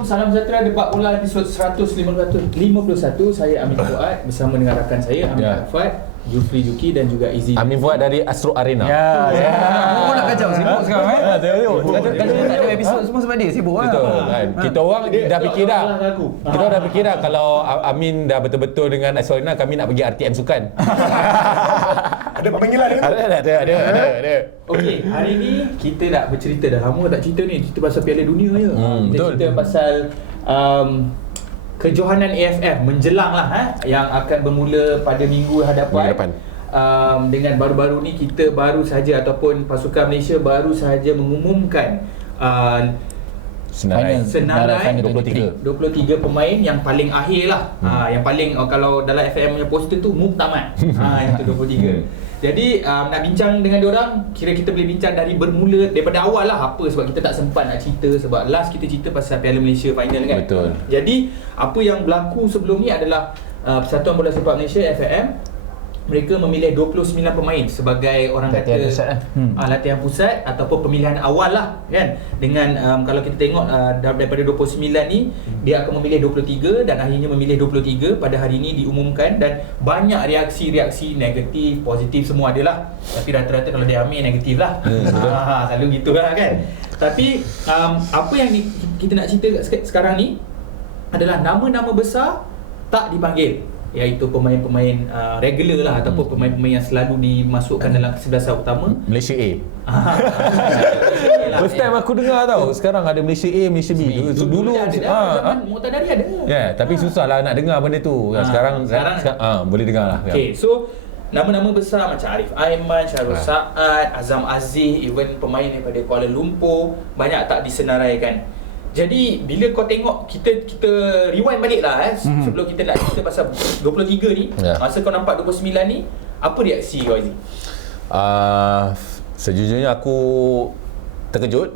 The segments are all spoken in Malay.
Assalamualaikum, salam sejahtera. Debat bola episod 151. Saya Amin Fuad bersama dengan rakan saya Amin Fuad, Jufri Juki dan juga Izzy. Amin Fuad dari Astro Arena. Oh, nak kacau sibuk sekarang Kadang-kadang tak ada episod semua sebab dia sibuk Betul kan. Kita orang dah fikir dah. Kita orang dah fikir dah kalau Amin dah betul-betul dengan Astro Arena, kami nak pergi RTM Sukan. Ada panggilan dia? Ada. Okey, hari ni kita nak bercerita, dah lama tak cerita ni. Cerita pasal Piala Dunia je. Kita betul. cerita pasal kejohanan AFF menjelang lah yang akan bermula pada minggu hadapan. Dengan baru-baru ni kita baru saja ataupun pasukan Malaysia baru sahaja mengumumkan Senarai 23 pemain yang paling akhir lah. Yang paling kalau dalam FAM punya poster tu muktamad. Yang tu 23. Jadi nak bincang dengan diorang, kira kita boleh bincang dari bermula daripada awal lah. Apa sebab kita tak sempat nak cerita, sebab last kita cerita pasal Piala Malaysia final kan. Betul. Jadi apa yang berlaku sebelum ni adalah Persatuan Bola Sepak Malaysia FAM, mereka memilih 29 pemain sebagai orang latihan kata pusat latihan pusat ataupun pemilihan awal lah kan. Dengan kalau kita tengok daripada 29 ni dia akan memilih 23 dan akhirnya memilih 23 pada hari ini diumumkan, dan banyak reaksi-reaksi negatif, positif semua ada lah. Tapi rata-rata kalau dia ambil negatif lah. Selalu gitu lah kan. Tapi apa yang kita nak cerita sekarang ni adalah nama-nama besar tak dipanggil, iaitu pemain-pemain regular lah ataupun pemain-pemain yang selalu dimasukkan dalam kesebelasan utama Malaysia A. First time aku dengar tau. Sekarang ada Malaysia A, Malaysia B. Dulu ada zaman Muqtadari ada. Ya, tapi susah lah nak dengar benda tu. Sekarang boleh dengar lah. Okay, so nama-nama besar macam Arif Aiman, Syarul Saad, Azam Aziz, even pemain daripada Kuala Lumpur banyak tak disenaraikan. Jadi bila kau tengok, kita rewind balik lah sebelum kita nak cerita pasal 23 ni, masa kau nampak 29 ni, apa reaksi kau Izzy? Sejujurnya aku terkejut,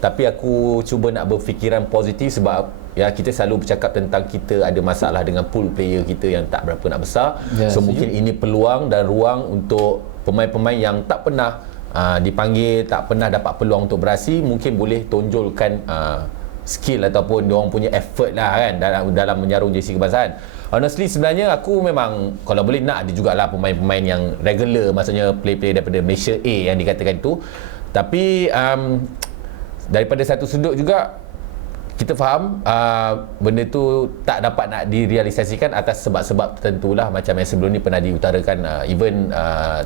tapi aku cuba nak berfikiran positif sebab kita selalu bercakap tentang kita ada masalah dengan pool player kita yang tak berapa nak besar. So mungkin ini peluang dan ruang untuk pemain-pemain yang tak pernah dipanggil, tak pernah dapat peluang untuk beraksi, mungkin boleh tonjolkan skill ataupun diorang punya effort lah kan dalam menyarung jersey kebangsaan. Honestly sebenarnya aku memang kalau boleh nak ada jugalah pemain-pemain yang regular, maksudnya player-player daripada Malaysia A yang dikatakan tu. Tapi daripada satu sudut juga kita faham benda tu tak dapat nak direalisasikan atas sebab-sebab tertentu lah, macam yang sebelum ni pernah diutarakan. Even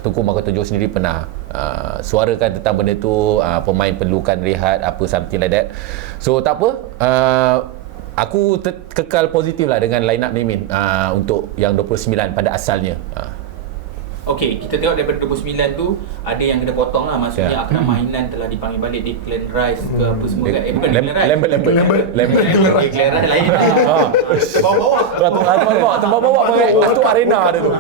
Tunku Makotojo sendiri pernah suarakan tentang benda tu, pemain perlukan rehat apa something like that. So tak apa, aku kekal positif lah dengan line up ni Min, untuk yang 29 pada asalnya. Okey, kita tengok daripada 29 tu ada yang kena potong lah, maksudnya Akram Mainan telah dipanggil balik, Declan Rice ke apa semua kan. Bukan Declan Rice, Declan Rice lain lah. Terbawa-bawa Astro Arena ada tu.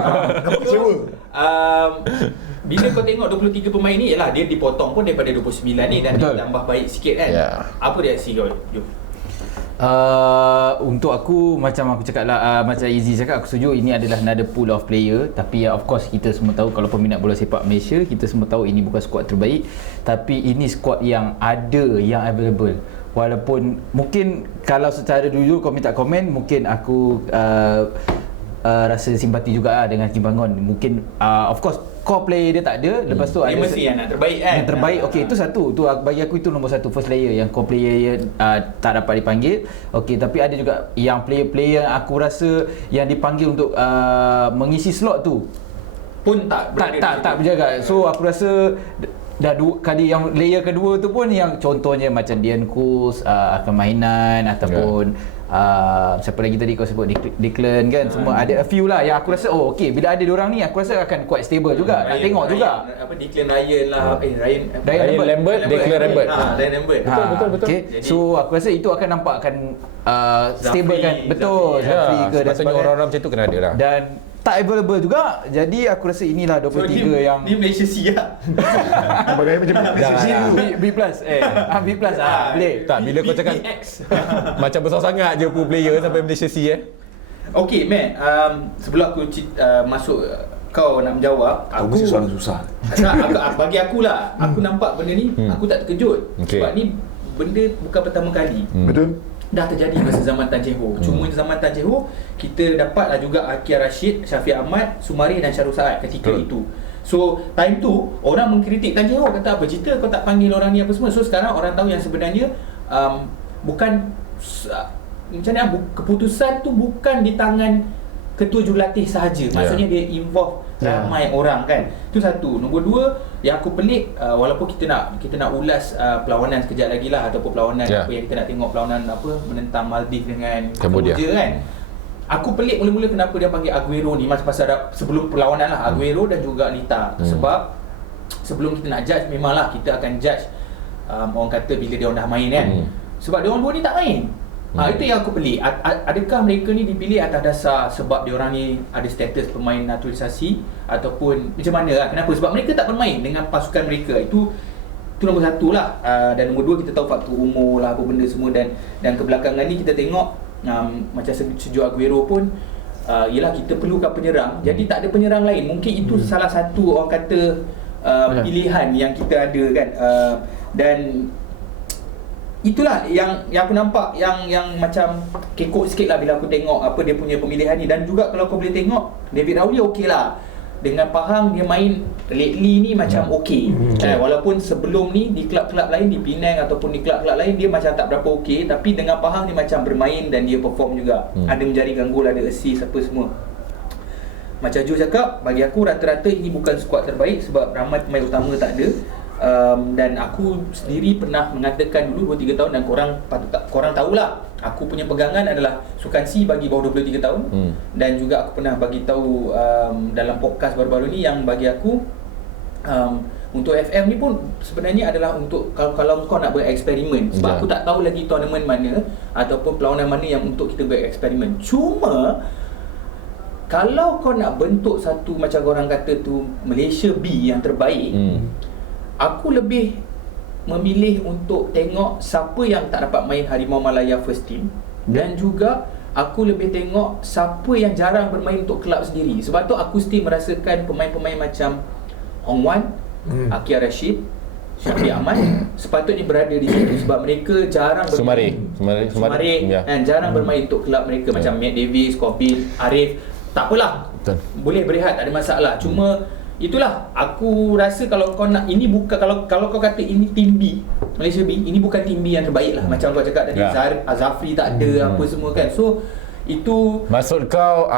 Bila kau tengok 23 pemain ni, yalah dia dipotong pun daripada 29 ni dan ditambah baik sikit kan. Apa reaksi kau? Untuk aku, macam aku cakap lah, macam Izzy cakap, aku setuju ini adalah another pool of player. Tapi of course kita semua tahu, kalau peminat bola sepak Malaysia, kita semua tahu ini bukan skuad terbaik, tapi ini skuad yang ada, yang available. Walaupun mungkin kalau secara dulu kau minta komen, mungkin aku rasa simpati juga dengan Kim Bangon. Mungkin of course core player dia tak ada, lepas tu dia mesti yang nak terbaik kan. Yang terbaik, okey, itu satu. Tu bagi aku itu nombor satu, first player yang core player tak dapat dipanggil. Okey, tapi ada juga yang player-player yang aku rasa yang dipanggil untuk mengisi slot tu pun tak berjaga. So aku rasa dah dua kali yang layer kedua tu pun yang contohnya macam Dian Kus, Mainan ataupun siapa lagi tadi kau sebut, Declan kan, semua ada a few lah yang aku rasa okey, bila ada diorang ni aku rasa akan quite stable juga. Nak tengok juga Declan Ryan lah, Ryan Lambert, Declan Lambert. Ryan Lambert. Betul. Okay. So aku rasa itu akan nampak akan stable kan. Betul. Zafri ke, dan sebagainya. Orang-orang macam tu kena ada lah. Dan tak available juga. Jadi aku rasa inilah 23 so, yang ni Malaysia C lah. Bagaimana macam Malaysia C tu? B+. B+. Boleh. Tak, bila kau cakap macam besar sangat je pool player sampai Malaysia C Okey, Matt, sebelum aku masuk kau nak menjawab, aku soalan susah. Bagi aku lah, aku nampak benda ni, aku tak terkejut. Sebab ni benda bukan pertama kali. Betul. Dah terjadi masa zaman Tan Cheng Ho. Cuma zaman Tan Cheng Ho kita dapatlah juga Akir Rashid, Syafiq Ahmad, Sumari dan Syarul Saad ketika itu. So time tu orang mengkritik Tan Cheng Ho, kata apa cerita kau tak panggil orang ni apa semua. So sekarang orang tahu yang sebenarnya bukan macam mana, keputusan tu bukan di tangan ketua jurulatih sahaja. Maksudnya dia involve ramai orang kan. Itu satu. Nombor dua, yang aku pelik, walaupun kita nak ulas perlawanan sekejap lagi lah, ataupun perlawanan apa yang kita nak tengok, perlawanan apa menentang Maldives dengan Cambodia kan. Aku pelik mula-mula kenapa dia panggil Aguero ni, pasal sebelum perlawanan lah, Aguero dan juga Lita. Sebab sebelum kita nak judge, memanglah kita akan judge orang kata bila dia orang dah main kan. Sebab dia orang dua ni tak main. Itu yang aku pelik. Adakah mereka ni dipilih atas dasar sebab dia orang ni ada status pemain naturalisasi, ataupun macam mana lah? Kenapa? Sebab mereka tak bermain dengan pasukan mereka. Itu nombor satu lah. Dan nombor dua, kita tahu faktor umur lah, apa benda semua. Dan kebelakangan ni kita tengok macam sejauh Aguero pun yelah, kita perlukan penyerang. Jadi tak ada penyerang lain. Mungkin itu salah satu orang kata pilihan yang kita ada kan. Dan itulah yang aku nampak yang macam kekok sikit lah bila aku tengok apa dia punya pemilihan ni. Dan juga kalau kau boleh tengok, David Rowley okey lah. Dengan Pahang dia main lately ni macam okey. Walaupun sebelum ni di kelab-kelab lain, di Penang ataupun di kelab-kelab lain dia macam tak berapa okey, tapi dengan Pahang dia macam bermain dan dia perform juga. Ada menjaringkan gol, ada assist apa semua. Macam Joe cakap, bagi aku rata-rata ini bukan skuad terbaik sebab ramai pemain utama tak ada. Dan aku sendiri pernah mengatakan dulu 2-3 tahun, dan korang tahulah aku punya pegangan adalah Sukan C bagi bawah 23 tahun. Dan juga aku pernah bagi tahu dalam podcast baru-baru ni yang bagi aku untuk FM ni pun sebenarnya adalah untuk kalau kau nak bereksperimen. Sebab aku tak tahu lagi tournament mana ataupun perlawanan mana yang untuk kita bereksperimen. Cuma kalau kau nak bentuk satu macam orang kata tu Malaysia B yang terbaik, aku lebih memilih untuk tengok siapa yang tak dapat main Harimau Malaya first team. Dan juga aku lebih tengok siapa yang jarang bermain untuk kelab sendiri. Sebab tu aku still merasakan pemain-pemain macam Hong Wan, Akir Rashid, Syafiq Ahmad sepatutnya berada di situ. Sebab mereka jarang bermain Sumari dan jarang bermain untuk kelab mereka. Macam Matt Davis, Corbin, Arif. Tak apalah, boleh berehat, tak ada masalah. Cuma itulah, aku rasa kalau kau nak, ini bukan, kalau kau kata ini tim B, Malaysia B, ini bukan tim B yang terbaik lah. Macam kau cakap tadi, Azafri tak ada apa semua kan. So itu maksud kau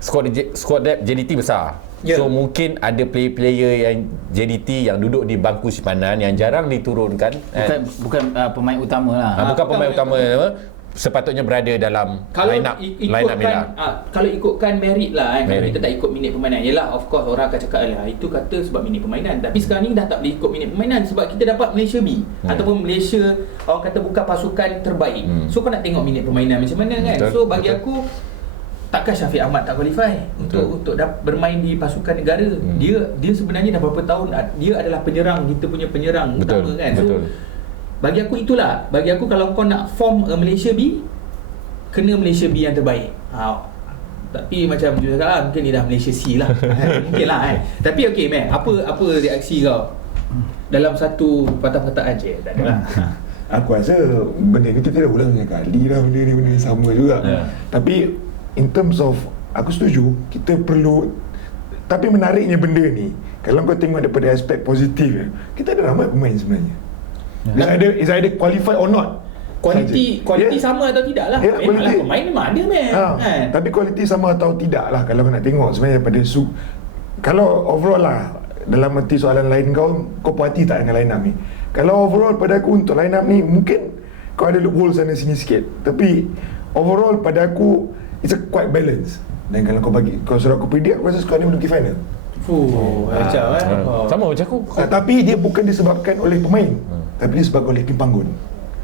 squad depth JDT besar. So mungkin ada player-player yang JDT yang duduk di bangku simpanan yang jarang diturunkan. Bukan pemain utama lah. Bukan pemain utama, sepatutnya berada dalam line up Mila. Kalau ikutkan merit lah kan, kalau kita tak ikut minit permainan, yelah of course orang akan cakap lah itu kata sebab minit permainan. Tapi sekarang ni dah tak boleh ikut minit permainan sebab kita dapat Malaysia B ataupun Malaysia orang kata bukan pasukan terbaik. So kau nak tengok minit permainan macam mana kan. So bagi aku, takkan Syafiq Ahmad tak qualify untuk bermain di pasukan negara. Dia sebenarnya dah berapa tahun dia adalah penyerang, kita punya penyerang utama kan. So bagi aku itulah, bagi aku kalau kau nak form Malaysia B, kena Malaysia B yang terbaik. Tapi macam Jujur cakap lah, mungkin ni dah Malaysia C lah. Mungkin lah kan. Tapi okey Matt, apa reaksi kau dalam satu patah-patahan je? Tak ada lah. Aku rasa benda ni kita dah ulang banyak kali dah, benda ni sama juga. Tapi in terms of, aku setuju kita perlu. Tapi menariknya benda ni, kalau kau tengok daripada aspek positif, kita ada ramai pemain sebenarnya. Is either qualify or not. Kualiti sama atau tidak lah. Memanglah pemain memang ada kan. Tapi kualiti sama atau tidak lah kalau kau nak tengok sebenarnya pada kalau overall lah, dalam erti soalan lain kau puas hati tak dengan line up ni? Kalau overall pada aku untuk line up ni, mungkin kau ada loophole sana sini sikit, tapi overall pada aku it's a quite balance. Dan kalau kau suruh aku predict, aku rasa squad ni boleh pergi final. Sama macam aku. Tapi dia bukan disebabkan oleh pemain, tapi disebabkan oleh tim panggung.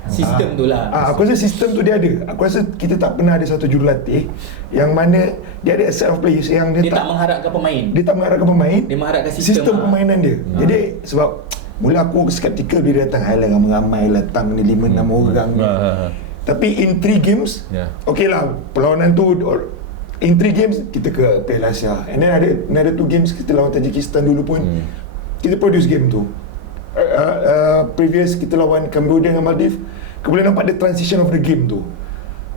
Sistem tu lah. Aku rasa sistem tu dia ada. Aku rasa kita tak pernah ada satu jurulatih yang mana dia ada a set of players yang dia tak mengharapkan pemain. Dia tak mengharapkan pemain. Dia mengharapkan sistem permainan dia. Jadi sebab mula aku skeptikal bila datang, halah ramai-ramai datang ni 5-6 orang ni. Tapi in 3 games, okey lah, perlawanan tu in 3 games kita ke Piala Asia. And then ada 2 games kita lawan Tajikistan dulu pun. Kita produce game tu. previous kita lawan Cambodia dengan Maldives, kau boleh nampak the transition of the game tu.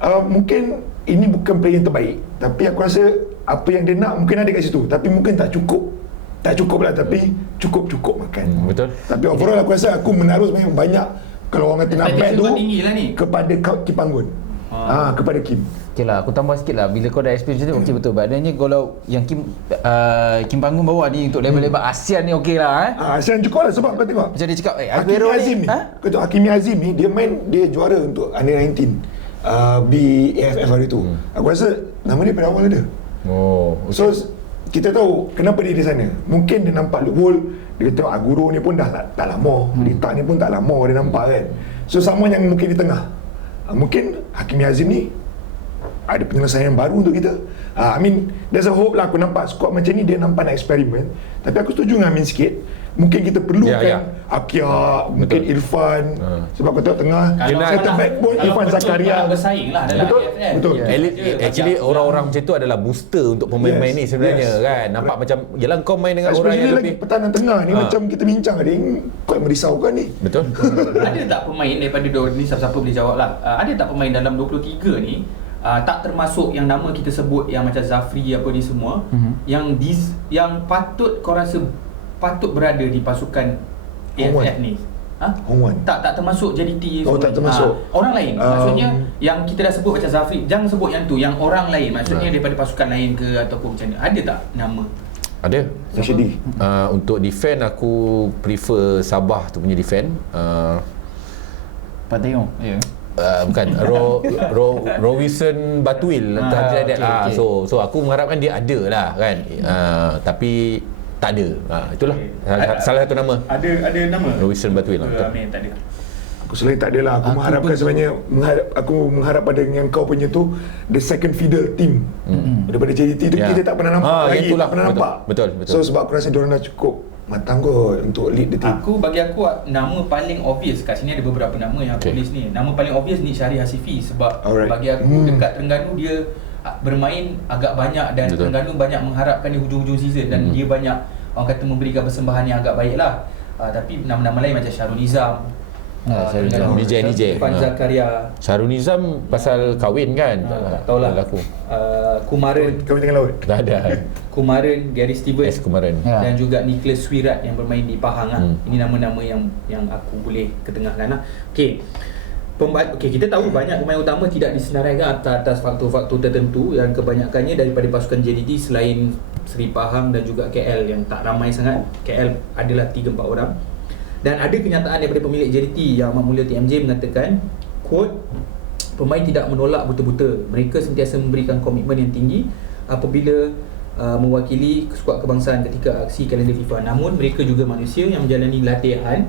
Mungkin ini bukan player yang terbaik, tapi aku rasa apa yang dia nak mungkin ada kat situ, tapi mungkin tak cukup lah, tapi cukup makan. Betul. Tapi overall aku rasa aku menaruh sebenarnya banyak, kalau orang kata nak bet tu lah ni. kepada Kim Panggun. Kepada Kim. Okay lah, aku tambah sikit lah. Bila kau dah experience macam ni, okey betul. Maknanya kalau yang Kim Panggun bawa ni untuk level-level ASEAN ni okey lah. ASEAN cukup lah sebab kau tengok Macam dia cakap, Hakimi Azim ni, kau tengok Hakimi Azim ni, dia juara untuk Under 19 BAFF hari tu. Aku rasa nama dia pada awal ada. Okay. So kita tahu kenapa dia di sana. Mungkin dia nampak loophole. Dia tengok Aguro ni pun dah tak lama, Lita ni pun tak lama dia nampak kan. So sama yang mungkin di tengah. Mungkin Hakimi Azim ni ada penyelesaian baru untuk kita. I mean, there's a hope lah. Aku nampak squad macam ni dia nampak nak eksperimen. Tapi aku setuju dengan Amin sikit. Mungkin kita perlukan Akia, mungkin Irfan. Sebab kau tengok tengah center back pun Irfan Zakaria bersaing lah dalam AFF. Betul. Actually orang-orang macam tu adalah booster untuk pemain-pemain ni sebenarnya kan. Nampak macam yalah kau main dengan orang yang lagi lebih pertahanan tengah ni macam kita bincang tadi, kau merisaukan ni. betul. Ada tak pemain daripada ni siapa boleh jawab lah. Ada tak pemain dalam 23 ni tak termasuk yang nama kita sebut yang macam Zafri apa ni semua yang patut kau rasa patut berada di pasukan AFF ni? Hong Wan. Tak termasuk JDT. Tak termasuk. Orang lain. Maksudnya yang kita dah sebut macam Zafri, jangan sebut yang tu, yang orang lain. Maksudnya daripada pasukan lain ke ataupun macam mana. Ada tak nama? Ada. Rashidi. Untuk defend aku prefer Sabah tu punya defend. Pak Tengok. Ya. Bukan Robinson Batuil okay. So aku mengharapkan dia ada lah kan. Tapi tak ada. Itulah salah satu nama. Ada nama? Robinson Batuil lah. Tak ada. Aku selain tak ada lah. Aku mengharapkan sebenarnya aku mengharap pada yang kau punya tu the second feeder team. Daripada JDT tu kita tak pernah nampak lagi. Itulah, tak pernah nampak. Betul. So sebab aku rasa diorang dah cukup matang kot untuk lead the team. Bagi aku nama paling obvious kat sini ada beberapa nama yang aku tulis ni. Nama paling obvious ni Syahri Hasifi sebab bagi aku dekat Terengganu dia bermain agak banyak dan Terengganu banyak mengharapkan di hujung-hujung season dan dia banyak orang kata memberikan persembahan yang agak baik lah. Tapi nama-nama lain macam Syarul Nizam, DJ Irfan Zakaria. Syarul Nizam pasal kahwin kan? Tak tahulah. Aku Kumaran Tengah laut. tak ada. Kumaran, Gary Stevens Kumaran. dan juga Nicholas Swirat yang bermain di Pahang lah. Ini nama-nama yang aku boleh ketengahkan lah. Okey, kita tahu banyak pemain utama tidak disenaraikan atas faktor-faktor tertentu yang kebanyakannya daripada pasukan JDT selain Seri Pahang dan juga KL yang tak ramai sangat. KL adalah 3-4 orang. Dan ada kenyataan daripada pemilik JDT yang Amat Mulia TMJ mengatakan, quote, pemain tidak menolak buta-buta. Mereka sentiasa memberikan komitmen yang tinggi apabila mewakili skuad kebangsaan ketika aksi kalender FIFA. Namun mereka juga manusia yang menjalani latihan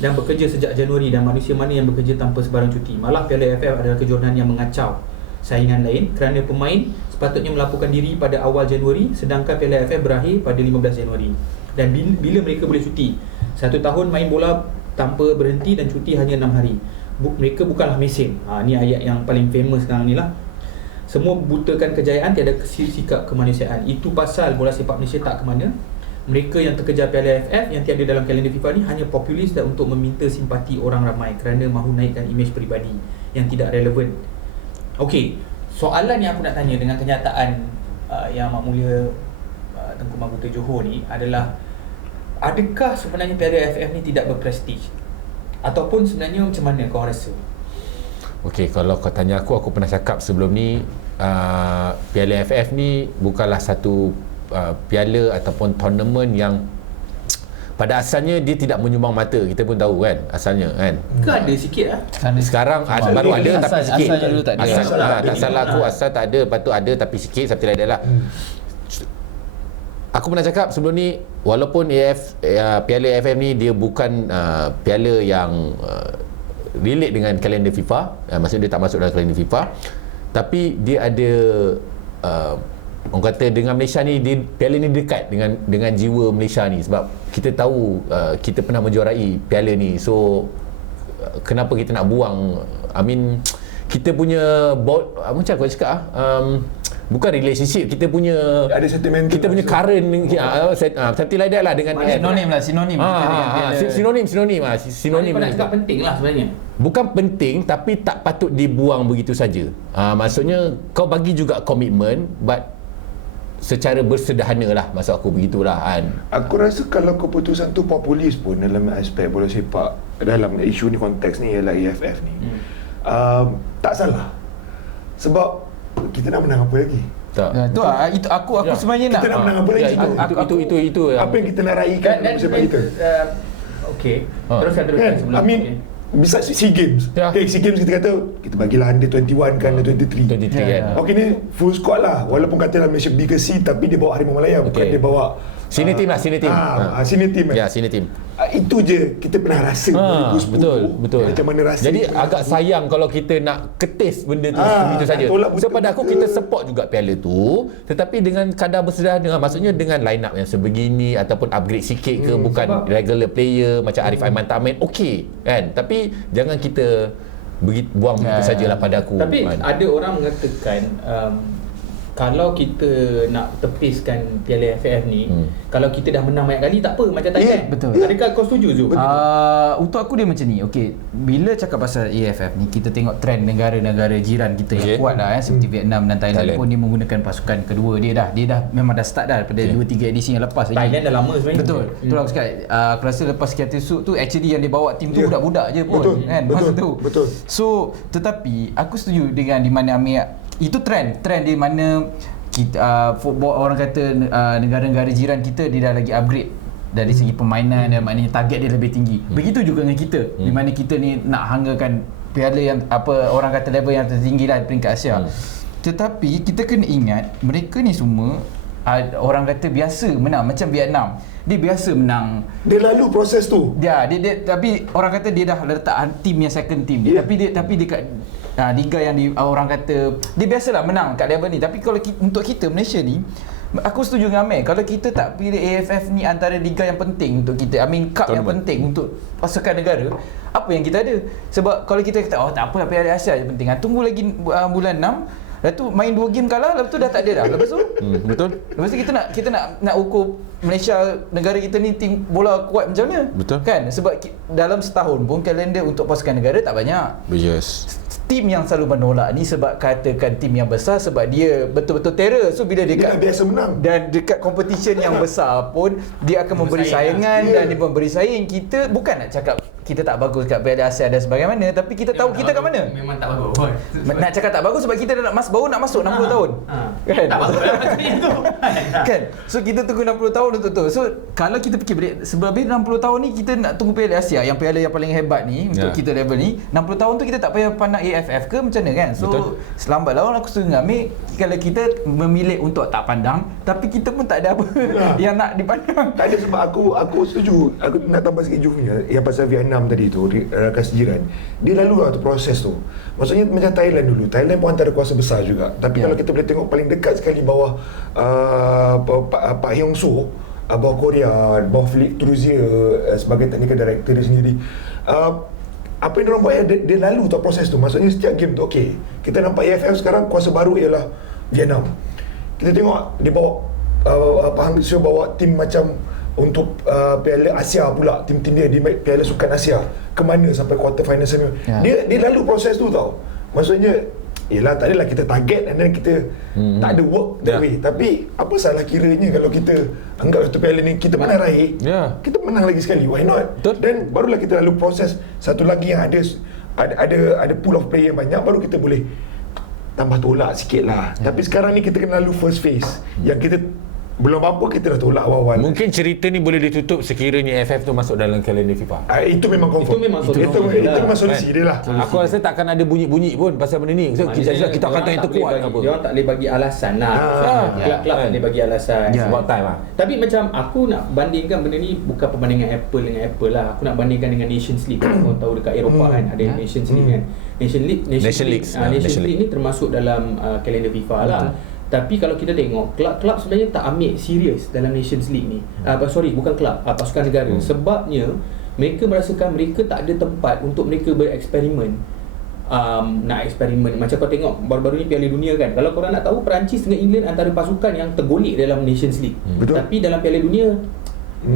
dan bekerja sejak Januari, dan manusia mana yang bekerja tanpa sebarang cuti. Malah Piala AFF adalah kejohanan yang mengacau saingan lain kerana pemain sepatutnya melaporkan diri pada awal Januari sedangkan Piala AFF berakhir pada 15 Januari. Dan bila mereka boleh cuti? 1 tahun main bola tanpa berhenti dan cuti hanya 6 hari. Mereka bukanlah mesin. Ni ayat yang paling famous sekarang ni lah. Semua butakan kejayaan, tiada sikap kemanusiaan. Itu pasal bola sepak Malaysia tak ke mana. Mereka yang terkejar Piala AFF yang tiada dalam kalender FIFA ni hanya populis dan untuk meminta simpati orang ramai kerana mahu naikkan imej peribadi yang tidak relevan. Okey, soalan yang aku nak tanya dengan kenyataan yang Amat Mulia Tengku Mahkota Johor ni adalah, adakah sebenarnya Piala AFF ni tidak berprestij? Ataupun sebenarnya macam mana kau rasa? Okey, kalau kau tanya aku pernah cakap sebelum ni, Piala AFF ni bukanlah satu piala ataupun tournament yang pada asalnya dia tidak menyumbang mata. Kita pun tahu kan asalnya kan. Ke ada sikit lah. Sekarang baru ada tapi sikit. Asalnya dulu tak ada. Tak salah aku, asal tak ada, lepas tu ada tapi sikit, sampai tidak ada lah. Aku pernah cakap sebelum ni, walaupun Piala AFF ni dia bukan piala yang relate dengan kalender FIFA, maksudnya dia tak masuk dalam kalender FIFA, tapi dia ada orang kata dengan Malaysia ni, piala ni dekat dengan jiwa Malaysia ni sebab kita tahu kita pernah menjuarai piala ni. So kenapa kita nak buang, I mean kita punya board, macam aku cakap bukan relationship, kita punya Ada sentimental kita punya lah. current something like that lah dengan Sinonim lah. sinonim Kau nak cakap penting lah sebenarnya. bukan penting tapi tak patut dibuang begitu saja. Maksudnya kau bagi juga komitmen but secara bersederhana lah, maksud aku begitulah kan. Aku rasa kalau keputusan tu populis pun dalam aspek bola sepak, dalam isu ni, konteks ni ialah AFF ni, tak salah. Sebab kita nak menang apa lagi? Tak. Tu lah, itu aku sebenarnya nak Kita nak menang apa lagi? Itu Apa yang kita nak raikan dalam sepak kita? Okey. Teruskan Kan? sebelum. I mean, bisa SEA Games. Ya. Okay, SEA Games kita kata kita bagilah under 21 kan, under 23. 23 kan. Okey, ni full squad lah. Walaupun katalah Malaysia B ke C, tapi dia bawa Harimau Malaya, bukan Okey. dia bawa Senior team lah, senior team. senior team. Ya, senior team. Itu je kita pernah rasa 2010. Betul. Macam mana rasa. Jadi kita agak pernah sayang kalau kita nak ketis benda tu begitu saja. tolak betul So pada aku betul. kita support juga piala tu, tetapi dengan kadar bersederhana, maksudnya dengan line up yang sebegini ataupun upgrade sikit ke, bukan regular player macam Arif Aiman Tamin, okey kan. Tapi jangan kita buang begitu sajalah pada aku. Tapi Man. ada orang mengatakan kalau kita nak tepiskan Piala AFF ni, kalau kita dah menang banyak kali tak apa, macam Thailand. betul. Adakah kau setuju Zul? Untuk aku dia macam ni. Okey, bila cakap pasal AFF ni, kita tengok trend negara-negara jiran kita yang kuat lah seperti Vietnam dan Thailand pun dia menggunakan pasukan kedua dia dah memang dah start dah daripada 2-3 edisi yang lepas lagi. Thailand dah lama sebenarnya. Betul. Betul aku cakap. Aku rasa lepas Kiatisuk tu actually yang dia bawa tim tu budak-budak je pun Betul. kan Betul. masa tu. Betul. So, tetapi aku setuju dengan di mana Amir itu trend di mana kita football, orang kata negara-negara jiran kita dia dah lagi upgrade dari segi permainan dan maknanya target dia lebih tinggi. Begitu juga dengan kita di mana kita ni nak hanggakan piala yang orang kata level yang tertinggi lah peringkat Asia. Tetapi kita kena ingat mereka ni semua orang kata biasa menang macam Vietnam. Dia biasa menang. Dia lalu proses tu. Dia tapi orang kata dia dah letak tim yang second team dia. Tapi dekat liga yang orang kata dia biasalah menang kat level ni. Tapi kalau untuk kita Malaysia ni, aku setuju dengan Amir. Kalau kita tak pilih AFF ni antara liga yang penting untuk kita, cup yang penting untuk pasukan negara, apa yang kita ada? Sebab kalau kita kata tak apa Piala Asia je penting. Tunggu lagi bulan 6. Lepas tu main 2 game kalah, lepas tu dah tak ada dah. Lepas tu Betul. Lepas tu kita nak ukur Malaysia, negara kita ni tim bola kuat macam mana? Betul. Kan? Sebab dalam setahun pun kalender untuk pasukan negara tak banyak. Yes. Tim yang selalu menolak ni sebab katakan tim yang besar, sebab dia betul-betul terror. So bila Dia dekat dah biasa menang. dan dekat competition yang besar pun dia akan memberi saingan dan dia memberi saing. Kita bukan nak cakap kita tak bagus kat Piala Asia dan sebagaimana, tapi kita tahu kita kat mana. Memang tak bagus. Nak cakap tak bagus sebab kita dah baru nak masuk 60 tahun. Kan? Tak bagus lah maksudnya tu. Kan? So kita tunggu 60 tahun untuk tu. So kalau kita fikir balik, sebab 60 tahun ni kita nak tunggu Piala Asia, yang piala yang paling hebat ni untuk kita level ni, 60 tahun tu kita tak payah pandang AFF ke macam mana kan. So selambat laun aku setuju dengan Amir, kalau kita memilih untuk tak pandang, tapi kita pun tak ada apa yang nak dipandang. Tak ada, sebab aku setuju. Aku nak tambah sikit Jufni yang pasal Vietnam tadi tu, rakan sejiran. Dia lalu lah tu proses tu. Maksudnya macam Thailand dulu. Thailand pun antara kuasa besar juga. Tapi kalau kita boleh tengok paling dekat sekali bawah Pak Hyung Soo, bawah Korea, bawah Philip Truzier sebagai technical director dia sendiri. Apa yang diorang buat, dia lalu tu proses tu. Maksudnya setiap game tu, okey, kita nampak AFF sekarang kuasa baru ialah Vietnam. Kita tengok dia bawa Pak Hang Seo bawa tim macam untuk Piala Asia pula, tim-tim dia di Piala Sukan Asia ke mana sampai quarter final semi. Dia lalu proses tu tau. Maksudnya yelah, tak adalah kita target and then kita tak ada work that way. Tapi apa salah kiranya kalau kita anggap satu piala ni kita pernah raih, kita menang lagi sekali, why not? Dan barulah kita lalu proses satu lagi yang ada pool of player yang banyak, baru kita boleh tambah tolak sikit lah. Tapi sekarang ni kita kena lalu first phase yang kita belum apa kita dah tolak awal-awal. Mungkin cerita ni boleh ditutup sekiranya AFF tu masuk dalam kalender FIFA. Itu memang confirm. Itu memang solusi dia lah. Aku rasa takkan ada bunyi-bunyi pun pasal benda ni. So, kita akan tanya terkuat apa. Dia orang tak boleh bagi alasan lah. Kelab-kelab tak boleh bagi alasan. Sebab time lah. Tapi macam aku nak bandingkan benda ni bukan perbandingan Apple dengan Apple lah. Aku nak bandingkan dengan Nations League. Kau tahu dekat Eropah kan ada Nations League kan. Nations League ni termasuk dalam kalender FIFA lah. Tapi kalau kita tengok, kelab-kelab sebenarnya tak ambil serius dalam Nations League ni. Bukan kelab, pasukan negara. Sebabnya mereka merasakan mereka tak ada tempat untuk mereka bereksperimen. nak eksperimen. Macam kau tengok baru-baru ni Piala Dunia kan, kalau korang nak tahu, Perancis dengan England antara pasukan yang tergolek dalam Nations League. Betul. Tapi dalam Piala Dunia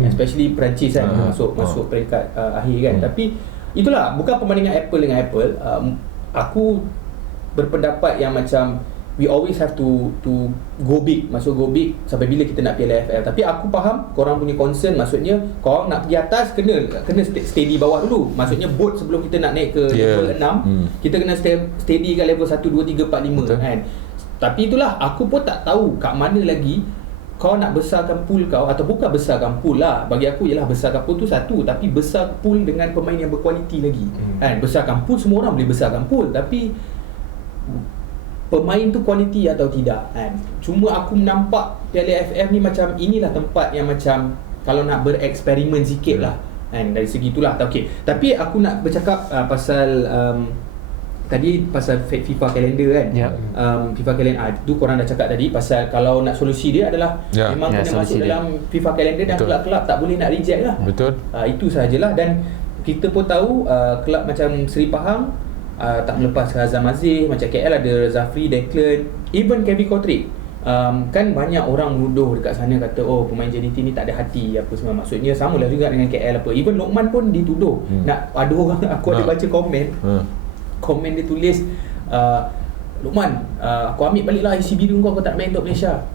especially Perancis kan masuk peringkat akhir kan. Tapi itulah, bukan perbandingan apple dengan apple. Aku berpendapat yang macam we always have to go big, masuk go big sampai bila kita nak Piala AFL. Tapi aku faham korang punya concern, maksudnya korang nak pergi atas kena steady bawah dulu. Maksudnya boat sebelum kita nak naik ke level 6, kita kena steady kat level 1, 2, 3, 4, 5 kan. Tapi itulah, aku pun tak tahu kat mana lagi kau nak besarkan pool kau, atau bukan besarkan pool lah, bagi aku ialah besarkan pool tu satu, tapi besar pool dengan pemain yang berkualiti lagi kan. Besarkan pool, semua orang boleh besarkan pool, tapi pemain tu kualiti atau tidak kan. Cuma aku nampak Piala AFF ni macam inilah tempat yang macam kalau nak bereksperimen sikit lah kan, dari segi itulah. Okay. Tapi aku nak bercakap pasal tadi pasal FIFA kalender kan. FIFA kalender tu korang dah cakap tadi pasal kalau nak solusi dia adalah memang kena masuk dalam FIFA kalender, dan kelab-kelab tak boleh nak reject lah. Betul. Itu sahajalah. Dan kita pun tahu kelab macam Seri Pahang tak melepaskan Azam Aziz, macam KL ada Zafri, Declan, even Kevin Kotrick. Kan banyak orang menuduh dekat sana, kata oh pemain JDT ni tak ada hati apa semua. Maksudnya samalah juga dengan KL apa. Even Lokman pun dituduh. Nak ada orang, aku ada baca komen dia tulis Lokman, aku ambil balik lah IC biru kau tak main untuk Malaysia.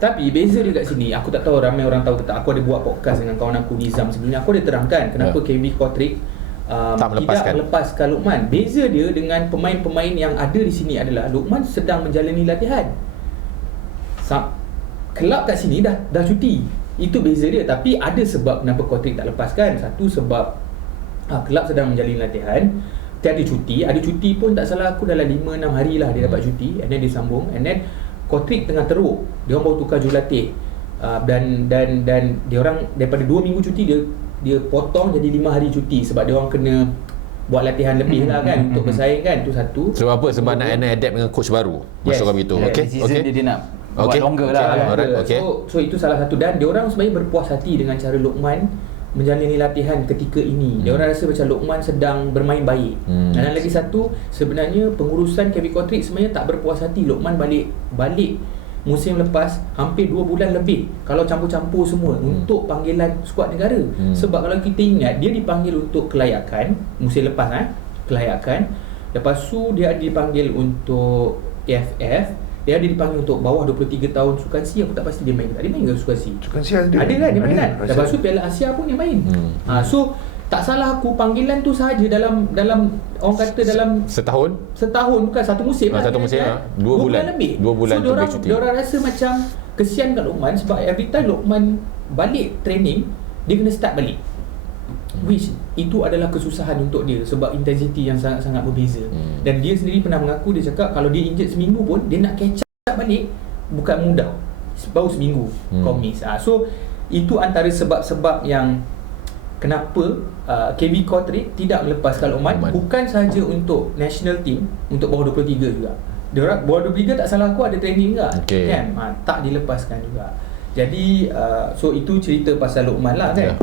Tapi beza dia kat sini, aku tak tahu ramai orang tahu ke tak. Aku ada buat podcast dengan kawan aku Nizam sebelumnya. Aku ada terangkan kenapa Kevin Kotrick tidak melepaskan Lokman. Beza dia dengan pemain-pemain yang ada di sini adalah Lokman sedang menjalani latihan. Kelab kat sini dah cuti. Itu beza dia. Tapi ada sebab kenapa Kotrick tak lepaskan. Satu sebab kelab sedang menjalani latihan, tiada cuti. Ada cuti pun tak salah aku dalam 5-6 hari lah dia dapat cuti, and then dia sambung. And then Kotrick tengah teruk, dia orang baru tukar jurulatih, dan dia orang daripada 2 minggu cuti dia potong jadi 5 hari cuti sebab dia orang kena buat latihan lebih lah kan untuk bersaing kan. Tu satu. Sebab apa? Sebab nak adapt dengan coach baru. Masukkan begitu. Okey. Season dia nak buat longer lah. Alright, okay. So itu salah satu, dan dia orang sebenarnya berpuas hati dengan cara Lokman menjalani latihan ketika ini. Dia orang rasa macam Lokman sedang bermain baik. Dan lagi satu, sebenarnya pengurusan Kevin Kotrick sebenarnya tak berpuas hati Lokman balik musim lepas hampir 2 bulan lebih kalau campur-campur semua untuk panggilan skuad negara. Sebab kalau kita ingat, dia dipanggil untuk kelayakan musim lepas kelayakan. Lepas tu dia dipanggil untuk AFF, dia ada dipanggil untuk bawah 23 tahun Sukan C. Aku tak pasti dia main ke tak. Dia main ke Sukan C? Sukan C ada kan dia main kan. Rasa. Lepas tu Piala Asia pun dia main. So tak salah aku, panggilan tu sahaja dalam orang kata dalam setahun, bukan satu musim satu musim kan? 2 bulan lebih. 2 bulan so diorang rasa macam kesian kat Lokman sebab every time Lokman balik training dia kena start balik, which itu adalah kesusahan untuk dia sebab intensity yang sangat-sangat berbeza. Dan dia sendiri pernah mengaku, dia cakap kalau dia injured seminggu pun dia nak catch up balik bukan mudah, baru seminggu kau miss. So itu antara sebab-sebab yang kenapa Kevin Kotrick tidak melepaskan Lokman. Bukan sahaja untuk national team, untuk bawah 23 juga. Dia orang bawah 23 tak salah aku ada training juga kan, tak dilepaskan juga. Jadi so itu cerita pasal Lokman lah kan.